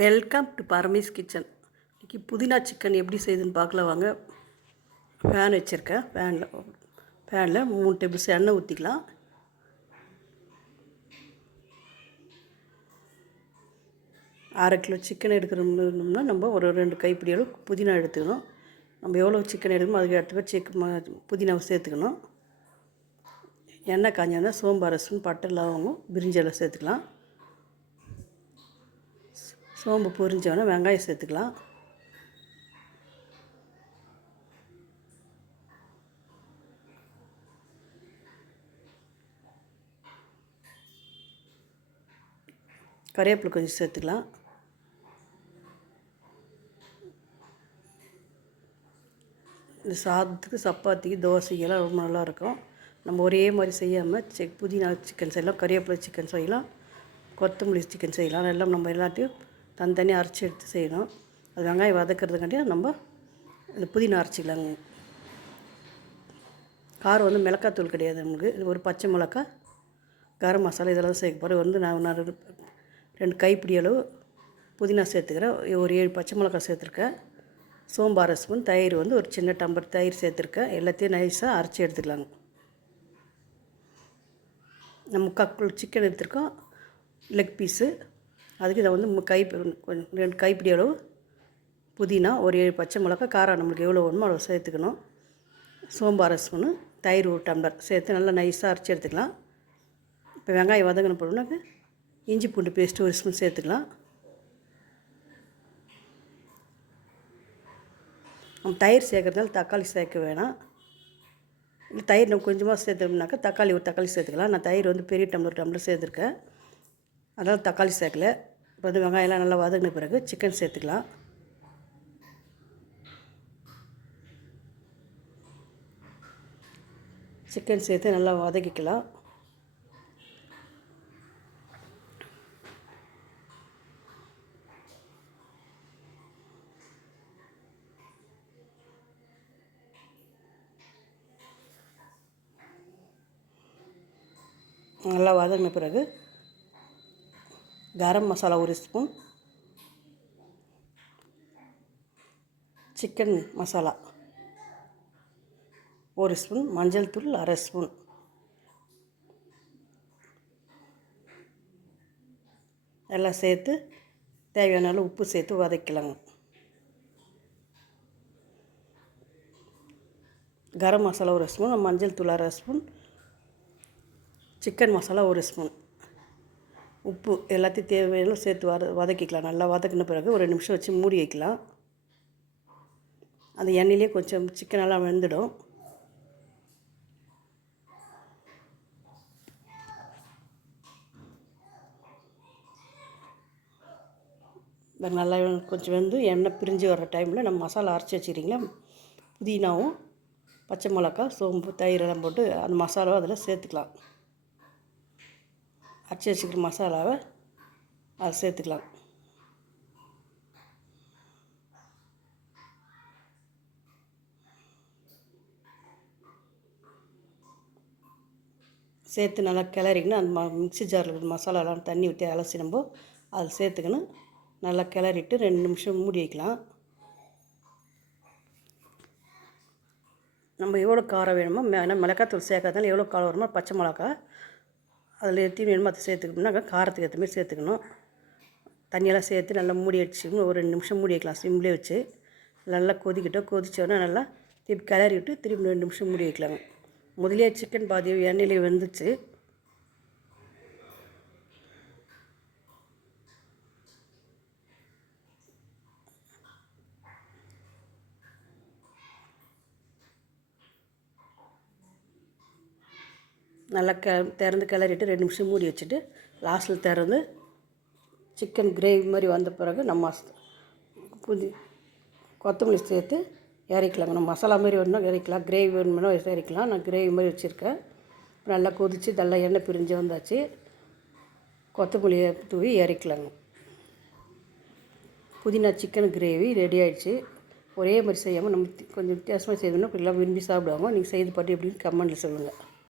Welcome to Paramesh kitchen. இன்றைக்கி புதினா chicken எப்படி செய்யுதுன்னு பார்க்கல வாங்க. ஃபேன் வச்சுருக்கேன். ஃபேனில் ஃபேனில் மூணு டேபிள்ஸ் எண்ணெய் ஊற்றிக்கலாம் அரை கிலோ சிக்கன் எடுக்கணும்னா நம்ம ஒரு ரெண்டு கைப்பிடி அளவு புதினா எடுத்துக்கணும். நம்ம எவ்வளோ சிக்கன் எடுக்கணுமோ அதுக்கு அடுத்த சிக்கன் புதினாவை சேர்த்துக்கணும். எண்ணெய் காஞ்சால் சோம்பு பட்டை லவங்கம் பிரிஞ்செல்லாம் சேர்த்துக்கலாம். சோம்பு பொரிஞ்சோடனே வெங்காயம் சேர்த்துக்கலாம். கறிவேப்பிலை கொஞ்சம் சேர்த்துக்கலாம். இந்த சாதத்துக்கு சப்பாத்திக்கு தோசைக்கெல்லாம் ரொம்ப நல்லாயிருக்கும். நம்ம ஒரே மாதிரி செய்யாமல் செக் புதினா சிக்கன் செய்யலாம் கறிவேப்பிலை சிக்கன் செய்யலாம் கொத்தமல்லி சிக்கன் செய்யலாம். எல்லாம் நம்ம எல்லாத்தையும் தனித்தனியாக அரைச்சி எடுத்து செய்யணும். அது வெங்காயம் வதக்கிறதுக்காண்டி நம்ம இந்த புதினா அரைச்சிக்கலாங்க காரம் வந்து மிளகாத்தூள் கிடையாது நமக்கு இது ஒரு பச்சை மிளகா கரம் மசாலா இதெல்லாம் சேர்க்க போகிறேன் வந்து நான் நான் ரெண்டு கைப்பிடி அளவு புதினா சேர்த்துக்கிறேன். ஒரு ஏழு பச்சை மிளகா சேர்த்துருக்கேன். சோம்பு அரை ஸ்பூன் தயிர் வந்து ஒரு சின்ன டம்பர் தயிர் சேர்த்துருக்கேன். எல்லாத்தையும் நைஸாக அரைச்சி எடுத்துக்கலாங்க நம்ம கக்குள் சிக்கன் எடுத்துருக்கோம். லெக் பீஸு அதுக்கு இதை வந்து கை கொஞ்சம் ரெண்டு கைப்பிடி அளவு புதினா ஒரு ஏழு பச்சை மிளகா காரம் நம்மளுக்கு எவ்வளோ வேணுமோ அவ்வளோ சேர்த்துக்கணும். சோம்பு அரை ஸ்பூனு தயிர் ஒரு டம்ளர் சேர்த்து நல்லா நைஸாக அரைச்சி எடுத்துக்கலாம். இப்போ வெங்காயம் வதங்கின போடணுனாக்க இஞ்சி பூண்டு பேஸ்ட்டு ஒரு ஸ்பூன் சேர்த்துக்கலாம். நம்ம தயிர் சேர்க்குறதுனால தக்காளி சேர்க்க வேணாம். இல்லை தயிர் நம்ம கொஞ்சமாக சேர்த்தோம்னாக்கா தக்காளி ஒரு தக்காளி சேர்த்துக்கலாம். நான் தயிர் வந்து பெரிய டம்ளர் டம்ளர் சேர்த்துருக்கேன். அதனால் தக்காளி சேர்க்கல. இப்போ வந்து வெங்காயம்லாம் நல்லா வதங்கின பிறகு சிக்கன் சேர்த்துக்கலாம். சிக்கன் சேர்த்து நல்லா வதக்கிக்கலாம். நல்லா வதங்கின பிறகு கரம் மசாலா ஒரு ஸ்பூன். சிக்கன் மசாலா ஒரு ஸ்பூன். மஞ்சள் தூள் அரை ஸ்பூன். எல்லாம் சேர்த்து தேவையான அளவு உப்பு சேர்த்து வதக்கலாங்க கரம் மசாலா ஒரு ஸ்பூன். மஞ்சள் தூள் அரை ஸ்பூன். சிக்கன் மசாலா ஒரு ஸ்பூன். உப்பு எல்லாத்தையும் தேவையான சேர்த்து வத வதக்கிக்கலாம். நல்லா வதக்கின பிறகு ஒரு நிமிஷம் வச்சு மூடி வைக்கலாம். அந்த எண்ணெயிலே கொஞ்சம் சிக்கனெல்லாம் வெந்துடும். நல்லா கொஞ்சம் வெந்து எண்ணெய் பிரிஞ்சு வர்ற டைமில் நம்ம மசாலா அரைச்சி வச்சுக்கிறீங்களா? புதினாவும் பச்சை மிளகா சோம்பு தயிரெல்லாம் போட்டு அந்த மசாலாவும் அதில் சேர்த்துக்கலாம். அரைச்சி வச்சுக்கிற மசாலாவை அதை சேர்த்துக்கலாம். சேர்த்து நல்லா கிளறிக்கணும். அந்த மிக்சி ஜாரில் இருக்கிற மசாலாலாம் தண்ணி ஊற்றி அலசி நம்ம அதில் சேர்த்துக்கணும். நல்லா கிளறிட்டு ரெண்டு நிமிஷம் மூடி வைக்கலாம். நம்ம எவ்வளோ காரம் வேணுமோ மிளகாத்தூள் சேர்க்காதனால எவ்வளோ காரம் வருமோ பச்சை மிளகா அதில் எத்தி வேணுமோ அதை சேர்த்துக்கணும்னா காரத்துக்கு ஏற்ற மாதிரி சேர்த்துக்கணும். தண்ணியெல்லாம் சேர்த்து நல்லா மூடி வச்சு ஒரு ரெண்டு நிமிஷம் மூடி வைக்கலாம் சிம்லேயே வச்சு நல்லா கொதிக்கிட்டோம். கொதிச்சோன்னா நல்லா திருப்பி கிளறி விட்டு திருப்பி ரெண்டு நிமிஷம் மூடி வைக்கலாங்க முதலே சிக்கன் பாதி எண்ணெயில் வெந்துச்சு. நல்லா க திறந்து கிளறிட்டு ரெண்டு நிமிஷம் மூடி வச்சுட்டு லாஸ்ட்டில் திறந்து சிக்கன் கிரேவி மாதிரி வந்த பிறகு நம்ம புதி கொத்தமல்லி சேர்த்து இறக்கலாங்க நம்ம மசாலா மாதிரி வேணும்னா இறக்கலாம் கிரேவி வேணும்னா இறக்கலாம் நான் கிரேவி மாதிரி வச்சுருக்கேன். நல்லா கொதித்து நல்லா எண்ணெய் பிரிஞ்சு வந்தாச்சு. கொத்தமல்லியை தூவி இறக்கலாங்க புதினா சிக்கன் கிரேவி ரெடி ஆகிடுச்சு ஒரே மாதிரி செய்யாமல் நம்ம கொஞ்சம் வித்தியாசமாக செய்யணும் எல்லாம் விரும்பி சாப்பிடுவாங்க. நீங்கள் செய்து பாட்டு எப்படின்னு கமெண்டில் சொல்லுங்கள்